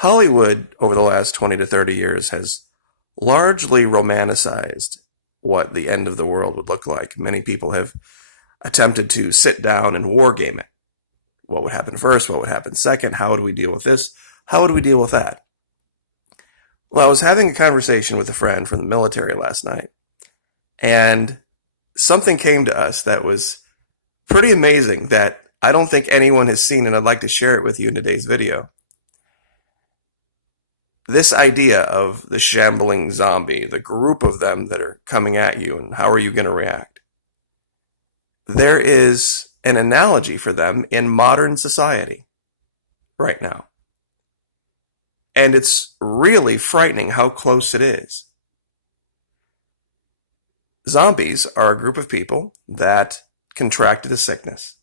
Hollywood, over the last 20 to 30 years, has largely romanticized what the end of the world would look like. Many people have attempted to sit down and war game it. What would happen first? What would happen second? How would we deal with this? How would we deal with that? Well, I was having a conversation with a friend from the military last night, and something came to us that was pretty amazing that I don't think anyone has seen, and I'd like to share it with you in today's video. This idea of the shambling zombie, the group of them that are coming at you, and how are you going to react? There is an analogy for them in modern society right now. And it's really frightening how close it is. Zombies are a group of people that contracted a sickness.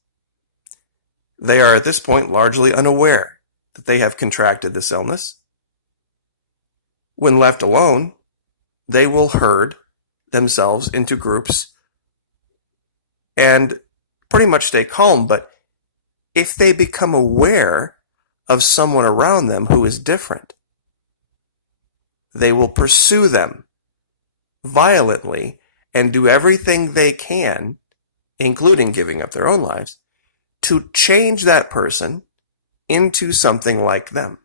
They are at this point largely unaware that they have contracted this illness. When left alone, they will herd themselves into groups and pretty much stay calm. But if they become aware of someone around them who is different, they will pursue them violently and do everything they can, including giving up their own lives, to change that person into something like them.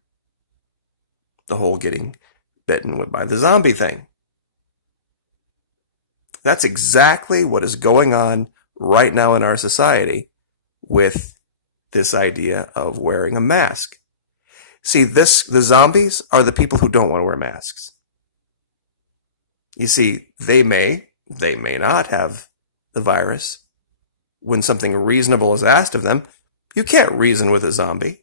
The whole getting bitten by the zombie thing. That's exactly what is going on right now in our society with this idea of wearing a mask. See, the zombies are the people who don't want to wear masks. You see, they may not have the virus. When something reasonable is asked of them, you can't reason with a zombie.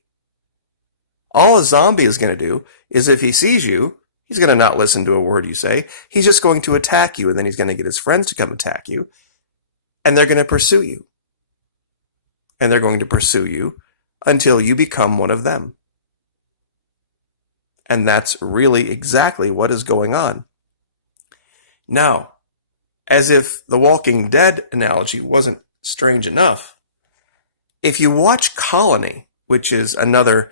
All a zombie is going to do is if he sees you, he's going to not listen to a word you say. He's just going to attack you, and then he's going to get his friends to come attack you, and they're going to pursue you. And they're going to pursue you until you become one of them. And that's really exactly what is going on. Now, as if the Walking Dead analogy wasn't strange enough, if you watch Colony, which is another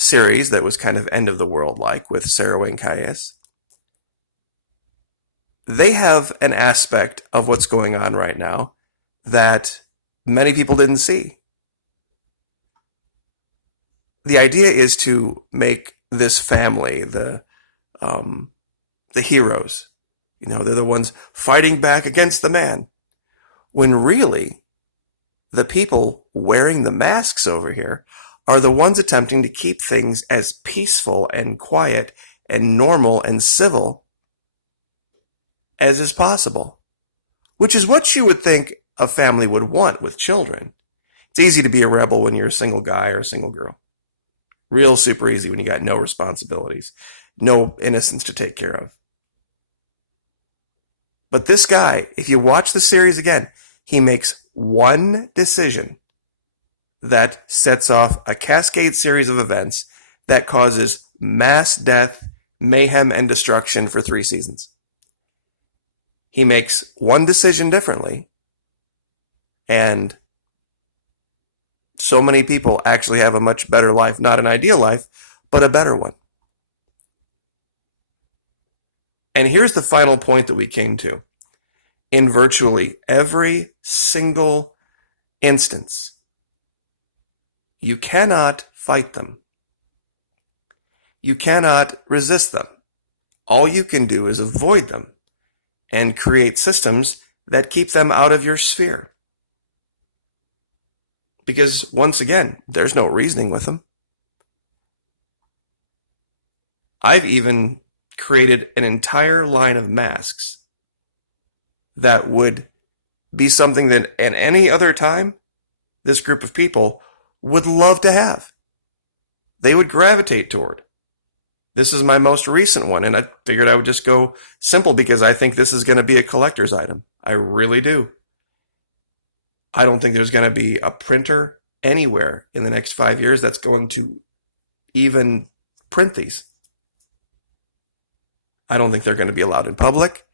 series that was kind of end of the world like with Sarah Wayne Callies, they have an aspect of what's going on right now that many people didn't see. The idea is to make this family the heroes. You know, they're the ones fighting back against the man. When really, the people wearing the masks over here are the ones attempting to keep things as peaceful and quiet and normal and civil as is possible. Which is what you would think a family would want with children. It's easy to be a rebel when you're a single guy or a single girl. Real super easy when you got no responsibilities, no innocence to take care of. But this guy, if you watch the series again, he makes one decision that sets off a cascade series of events that causes mass death, mayhem, and destruction for 3 seasons. He makes one decision differently, and so many people actually have a much better life, not an ideal life, but a better one. And here's the final point that we came to. In virtually every single instance, you cannot fight them. You cannot resist them. All you can do is avoid them and create systems that keep them out of your sphere. Because, once again, there's no reasoning with them. I've even created an entire line of masks that would be something that at any other time, this group of people would love to have. They would gravitate toward. This is my most recent one, and I figured I would just go simple because I think this is going to be a collector's item. I really do. I don't think there's going to be a printer anywhere in the next 5 years that's going to even print these. I don't think they're going to be allowed in public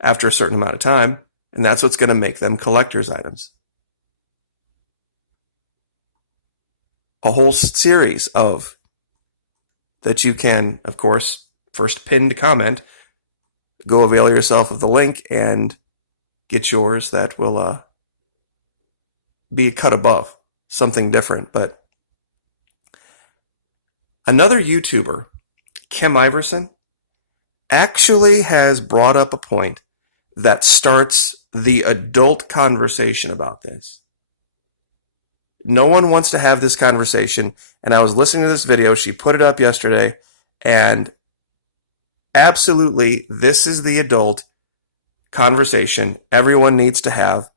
after a certain amount of time, and that's what's going to make them collector's items. A whole series of that you can, of course, first pinned comment, go avail yourself of the link and get yours. That will be a cut above, something different. But another YouTuber, Kim Iverson, actually has brought up a point that starts the adult conversation about this. No one wants to have this conversation, and I was listening to this video. She put it up yesterday, and absolutely, this is the adult conversation everyone needs to have,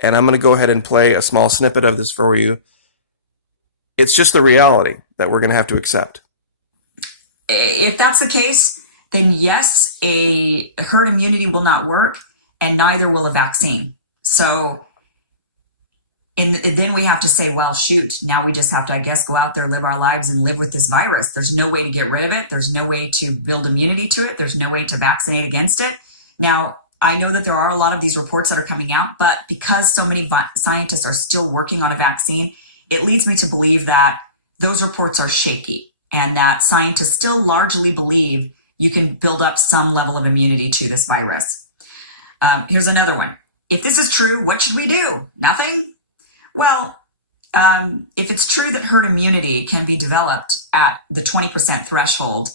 and I'm going to go ahead and play a small snippet of this for you. It's just the reality that we're going to have to accept. If that's the case, then yes, a herd immunity will not work, and neither will a vaccine. So then we have to say, well, shoot, now we just have to, I guess, go out there, live our lives, and live with this virus. There's no way to get rid of it. There's no way to build immunity to it. There's no way to vaccinate against it. Now, I know that there are a lot of these reports that are coming out, but because so many scientists are still working on a vaccine, it leads me to believe that those reports are shaky and that scientists still largely believe you can build up some level of immunity to this virus. Here's another one. If this is true, what should we do? Nothing? Well, if it's true that herd immunity can be developed at the 20% threshold,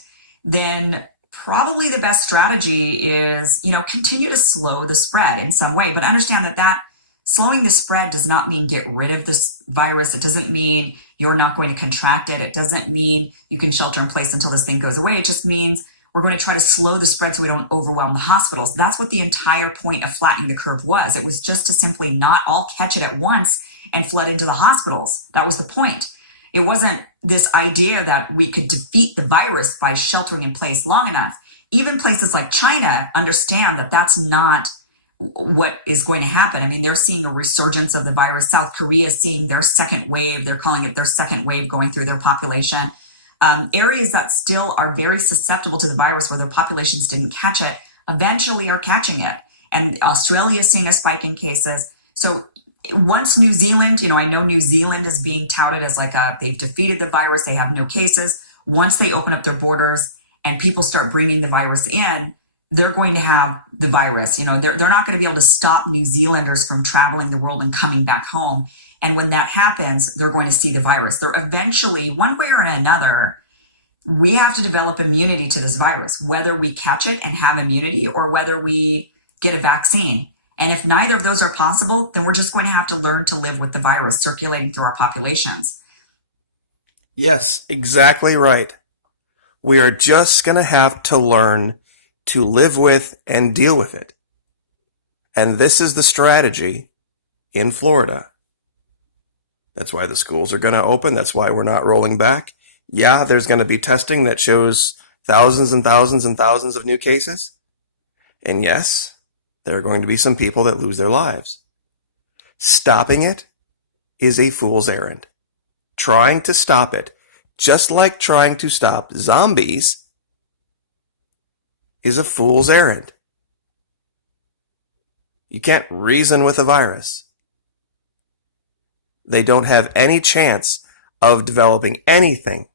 then probably the best strategy is, continue to slow the spread in some way. But understand that slowing the spread does not mean get rid of this virus. It doesn't mean you're not going to contract it. It doesn't mean you can shelter in place until this thing goes away. It just means we're going to try to slow the spread so we don't overwhelm the hospitals. That's what the entire point of flattening the curve was. It was just to simply not all catch it at once and flood into the hospitals. That was the point. It wasn't this idea that we could defeat the virus by sheltering in place long enough. Even places like China understand that that's not what is going to happen. I mean, they're seeing a resurgence of the virus. South Korea is seeing their second wave. They're calling it their second wave going through their population. Areas that still are very susceptible to the virus where their populations didn't catch it eventually are catching it. And Australia is seeing a spike in cases. So once New Zealand, I know New Zealand is being touted as they've defeated the virus, they have no cases. Once they open up their borders and people start bringing the virus in, they're going to have the virus. They're not going to be able to stop New Zealanders from traveling the world and coming back home. And when that happens, they're going to see the virus. They're eventually, one way or another, we have to develop immunity to this virus, whether we catch it and have immunity or whether we get a vaccine. And if neither of those are possible, then we're just going to have to learn to live with the virus circulating through our populations. Yes, exactly right. We are just going to have to learn to live with and deal with it. And this is the strategy in Florida. That's why the schools are going to open. That's why we're not rolling back. Yeah, there's going to be testing that shows thousands and thousands and thousands of new cases. And yes, there are going to be some people that lose their lives. Stopping it is a fool's errand. Trying to stop it, just like trying to stop zombies, is a fool's errand. You can't reason with a virus. They don't have any chance of developing anything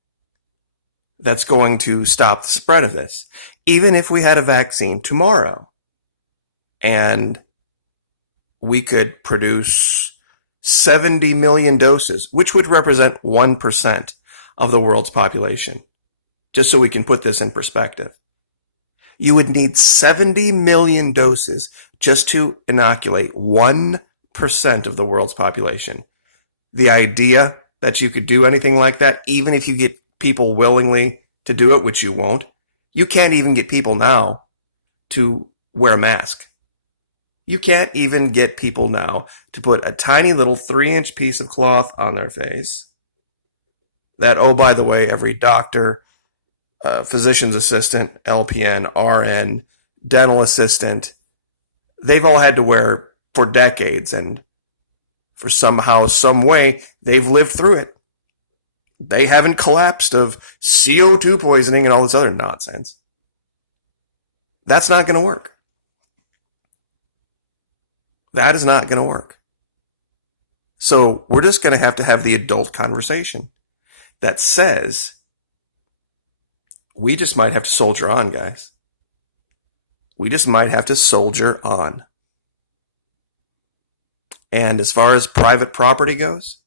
that's going to stop the spread of this. Even if we had a vaccine tomorrow and we could produce 70 million doses, which would represent 1% of the world's population, just so we can put this in perspective. You would need 70 million doses just to inoculate 1% of the world's population. The idea that you could do anything like that, even if you get people willingly to do it, which you won't, you can't even get people now to wear a mask. You can't even get people now to put a tiny little 3-inch piece of cloth on their face. That, oh, by the way, every doctor, physician's assistant, LPN, RN, dental assistant, they've all had to wear for decades, and for somehow, some way, they've lived through it. They haven't collapsed of CO2 poisoning and all this other nonsense. That's not going to work. That is not going to work. So we're just going to have the adult conversation that says We just might have to soldier on, guys. We just might have to soldier on. And as far as private property goes,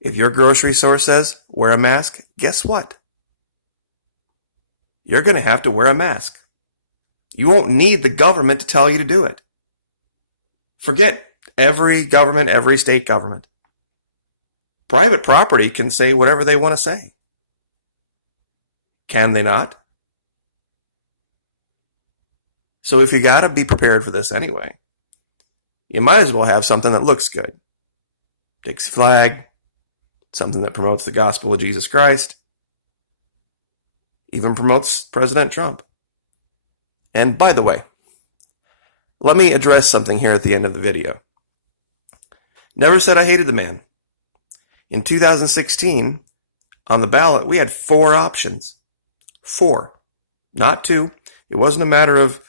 if your grocery store says wear a mask, guess what? You're going to have to wear a mask. You won't need the government to tell you to do it. Forget every government, every state government. Private property can say whatever they want to say. Can they not? So if you got to be prepared for this anyway, you might as well have something that looks good. Dixie flag, something that promotes the gospel of Jesus Christ, even promotes President Trump. And by the way, let me address something here at the end of the video. Never said I hated the man. In 2016, on the ballot, we had 4 options. 4, not 2. It wasn't a matter of,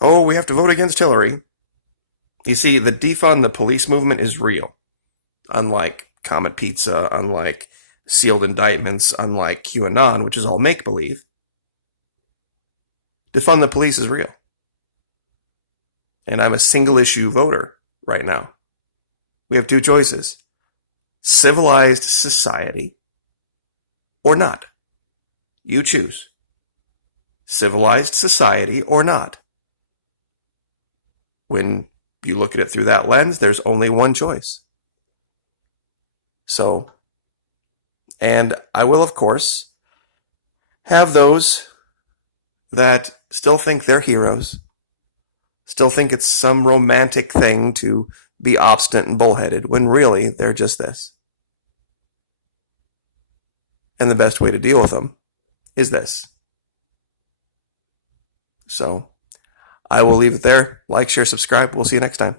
oh, we have to vote against Hillary. You see, the defund the police movement is real. Unlike Comet Pizza, unlike sealed indictments, unlike QAnon, which is all make-believe. Defund the police is real. And I'm a single-issue voter right now. We have 2 choices. Civilized society or not. You choose. Civilized society or not. When you look at it through that lens, there's only one choice. So, and I will, of course, have those that still think they're heroes, still think it's some romantic thing to be obstinate and bullheaded, when really they're just this. And the best way to deal with them is this. So, I will leave it there. Like, share, subscribe. We'll see you next time.